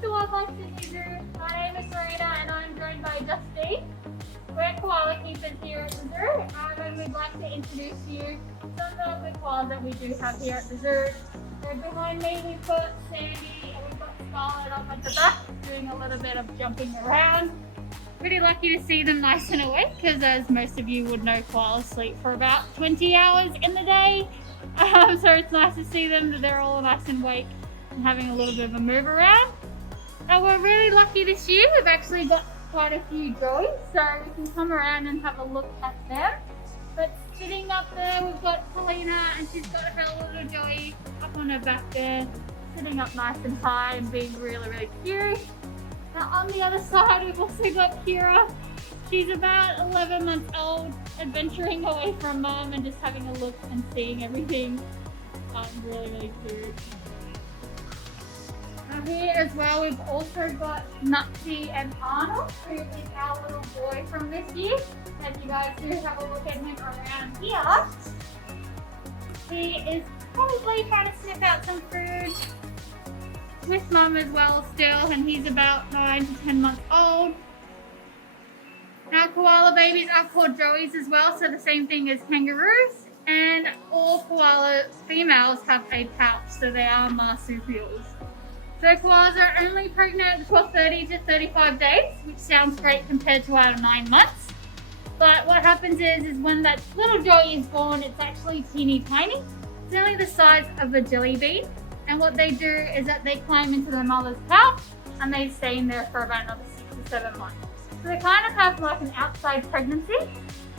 Welcome to Wildlife Sydney Zoo. My name is Marina and I'm joined by Justine. We're koala keepers here at the zoo and we'd like to introduce you some of the koalas that we do have here at the zoo. So behind me we've got Sandy and we've got Scarlet up at the back doing a little bit of jumping around. Pretty lucky to see them nice and awake because as most of you would know, koalas sleep for about 20 hours in the day. So it's nice to see them that they're all nice and awake and having a little bit of a move around. And we're really lucky this year, we've actually got quite a few joeys, so we can come around and have a look at them. But sitting up there we've got Paulina and she's got her little joey up on her back there, sitting up nice and high and being really cute. Now on the other side we've also got Kirra. She's about 11 months old, adventuring away from mum and just having a look and seeing everything. Really cute. Now here as well we've also got Nutsy and Arnold, who is our little boy from this year. And you guys do have a look at him around here. He is probably trying to sniff out some food with mum as well still, and he's about 9 to 10 months old. Now koala babies are called joeys as well, so the same thing as kangaroos, and all koala females have a pouch, so they are marsupials. So koalas are only pregnant for 30 to 35 days, which sounds great compared to our 9 months. But what happens is when that little joey is born, it's actually teeny tiny. It's only the size of a jelly bean. And what they do is that they climb into their mother's pouch and they stay in there for about another 6 to 7 months. So they kind of have like an outside pregnancy.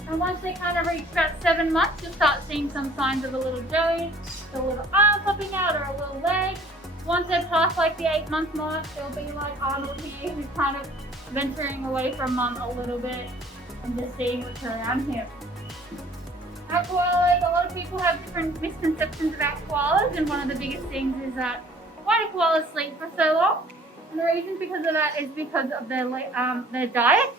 And once they kind of reach about 7 months, you'll start seeing some signs of a little joey, a little arm popping out or a little leg. Once they're past like the 8-month mark, they'll be like Arnold here, who's kind of venturing away from mum a little bit and just seeing what's around him. Now koalas, a lot of people have different misconceptions about koalas, and one of the biggest things is that why do koalas sleep for so long? And the reason because of that is because of their diet.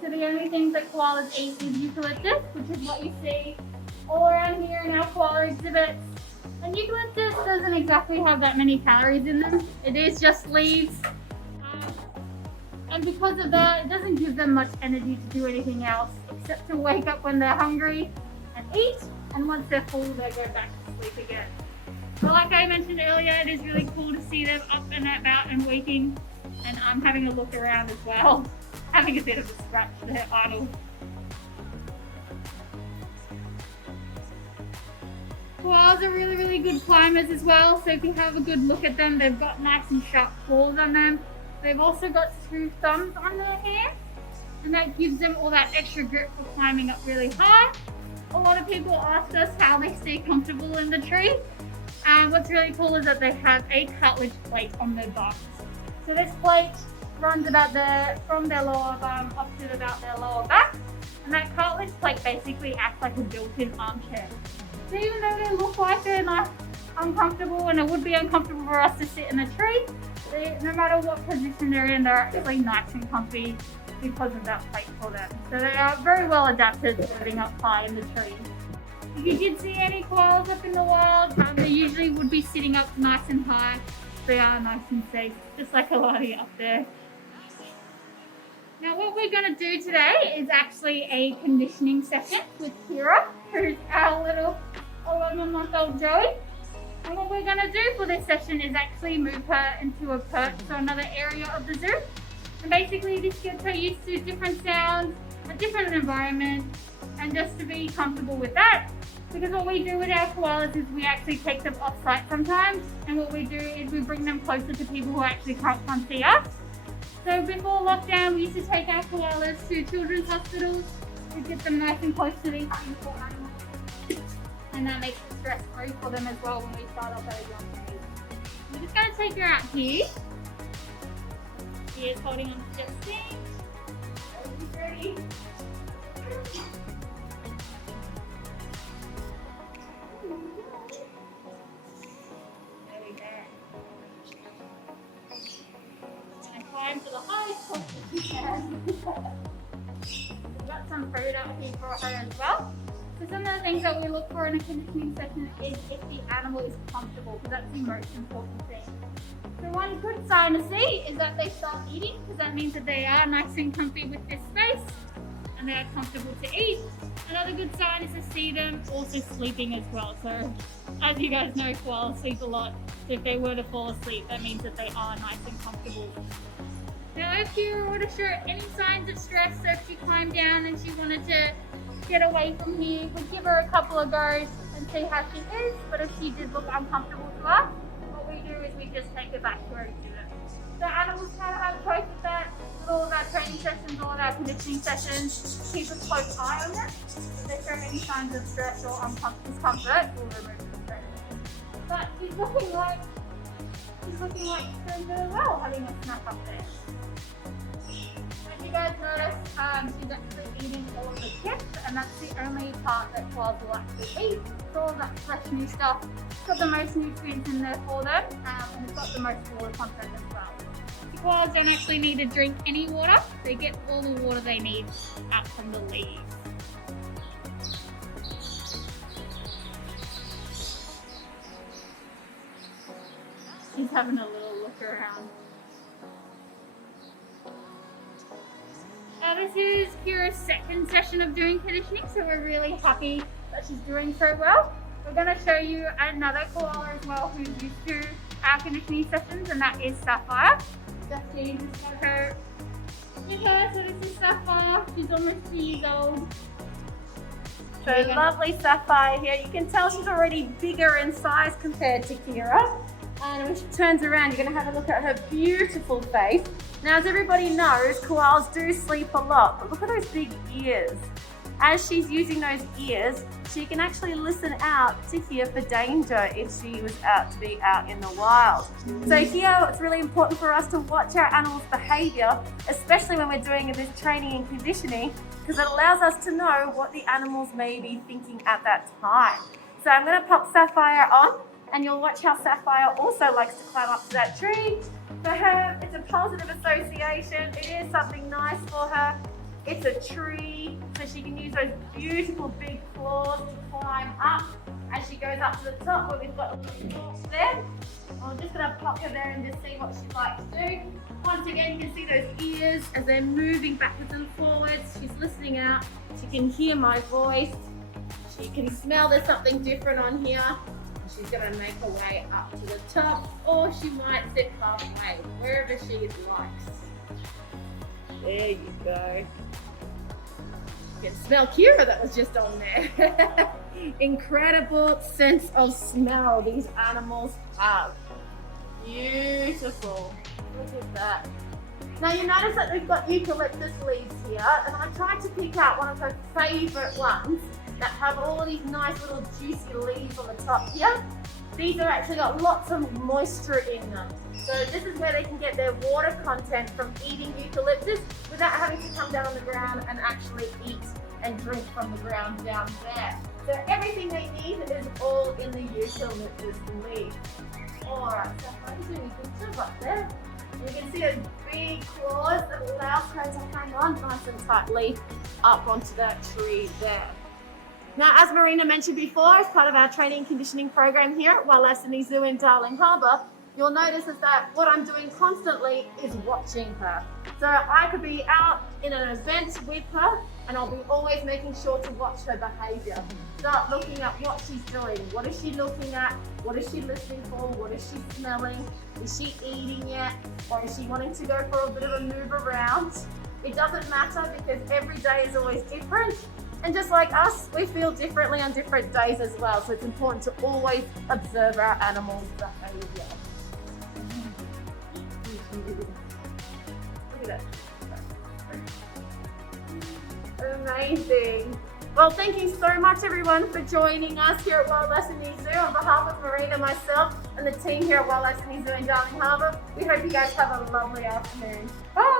So the only things that koalas eat is eucalyptus, which is what you see all around here in our koala exhibits. And eucalyptus doesn't exactly have that many calories in them. It is just leaves. And because of that, it doesn't give them much energy to do anything else except to wake up when they're hungry and eat. And once they're full, they go back to sleep again. But like I mentioned earlier, it is really cool to see them up and about and waking. And I'm having a look around as well. Having a bit of a scratch there, Arnold. Koalas are really good climbers as well, so if you have a good look at them, they've got nice and sharp claws on them. They've also got 2 thumbs on their hands, and that gives them all that extra grip for climbing up really high. A lot of people ask us how they stay comfortable in the tree, and what's really cool is that they have a cartilage plate on their bums. So this plate runs about from their lower bum up to about their lower back, and that cartilage plate basically acts like a built-in armchair. So even though they look like they're not uncomfortable, and it would be uncomfortable for us to sit in a tree, no matter what position they're in, they're actually nice and comfy because of that plate for them. So they are very well adapted to living up high in the trees. If you did see any koalas up in the wild, they usually would be sitting up nice and high. They are nice and safe, just like a lot of you up there. Now what we're going to do today is actually a conditioning session with Kirra, who's our little 11-month-old joey. And what we're going to do for this session is actually move her into a perch, so another area of the zoo. And basically this gets her used to different sounds, a different environment, and just to be comfortable with that. Because what we do with our koalas is we actually take them off-site sometimes, and what we do is we bring them closer to people who actually can't come see us. So before lockdown, we used to take our koalas to children's hospitals to get them nice and close to these beautiful animals. And that makes it stress-free for them as well when we start off at a young age. We're just going to take her out here. She is holding on to Justine. She's ready. There we go. And climb to the highest point that you can. We've got some food out here for her as well. So some of the things that we look for in a conditioning session is if the animal is comfortable, because that's the most important thing. So one good sign to see is that they start eating, because that means that they are nice and comfy with this space and they're comfortable to eat. Another good sign is to see them also sleeping as well. So as you guys know, koalas sleep a lot. So if they were to fall asleep, that means that they are nice and comfortable. Now if you were to show any signs of stress, so if she climbed down and she wanted to get away from here, we'd give her a couple of goes and see how she is. But if she did look uncomfortable to us, what we do is we just take her back to her exhibit. So animals kind of have a choice with that. With all of our training sessions, all of our conditioning sessions, keep a close eye on them. If they show any signs of stress or discomfort, we'll remove them straight away. But she's looking like she's doing really well, having a snack up there. As you guys notice, she's actually eating all of the chips, and that's the only part that koalas will actually eat. So all of that fresh new stuff. It's got the most nutrients in there for them, and it's got the most water content as well. The koalas don't actually need to drink any water. They get all the water they need out from the leaves. She's having a little look around. Now this is Kirra's second session of doing conditioning, so we're really happy that she's doing so well. We're going to show you another koala as well who's used to our conditioning sessions, and that is Sapphire. Justine just got her with her, so this is Sapphire. She's almost 2 years old. So lovely Sapphire here. You can tell she's already bigger in size compared to Kirra. And when she turns around, you're going to have a look at her beautiful face. Now, as everybody knows, koalas do sleep a lot, but look at those big ears. As she's using those ears, she can actually listen out to hear for danger if she was to be out in the wild. So here, it's really important for us to watch our animals' behavior, especially when we're doing this training and conditioning, because it allows us to know what the animals may be thinking at that time. So I'm going to pop Sapphire on, and you'll watch how Sapphire also likes to climb up to that tree. For her, it's a positive association. It is something nice for her. It's a tree, so she can use those beautiful big claws to climb up as she goes up to the top where we've got a little box there. I'm just going to pop her there and just see what she'd like to do. Once again, you can see those ears as they're moving backwards and forwards. She's listening out. She can hear my voice. She can smell there's something different on here. She's going to make her way up to the top, or she might sit halfway, wherever she likes. There you go. You can smell Kirra that was just on there. Incredible sense of smell these animals have. Beautiful. Look at that. Now you notice that they've got eucalyptus leaves here, and I tried to pick out one of her favourite ones that have all these nice little juicy leaves on the top here. These are actually got lots of moisture in them. So this is where they can get their water content from eating eucalyptus without having to come down on the ground and actually eat and drink from the ground down there. So everything they need is all in the eucalyptus leaf. Alright, so I'm doing a good job up there. You can see those big claws that allow her to hang on nice and tightly up onto that tree there. Now, as Marina mentioned before, as part of our training and conditioning program here at Wallaseni Zoo in Darling Harbour, you'll notice is that what I'm doing constantly is watching her. So I could be out in an event with her, and I'll be always making sure to watch her behaviour. Start looking at what she's doing. What is she looking at? What is she listening for? What is she smelling? Is she eating yet? Or is she wanting to go for a bit of a move around? It doesn't matter because every day is always different. And just like us, we feel differently on different days as well. So it's important to always observe our animals' behaviour. Look at that. Amazing. Well, thank you so much everyone for joining us here at Wallaseni Zoo. On behalf of Marina, myself, and the team here at Wallaseni Zoo in Darling Harbour, we hope you guys have a lovely afternoon. Bye!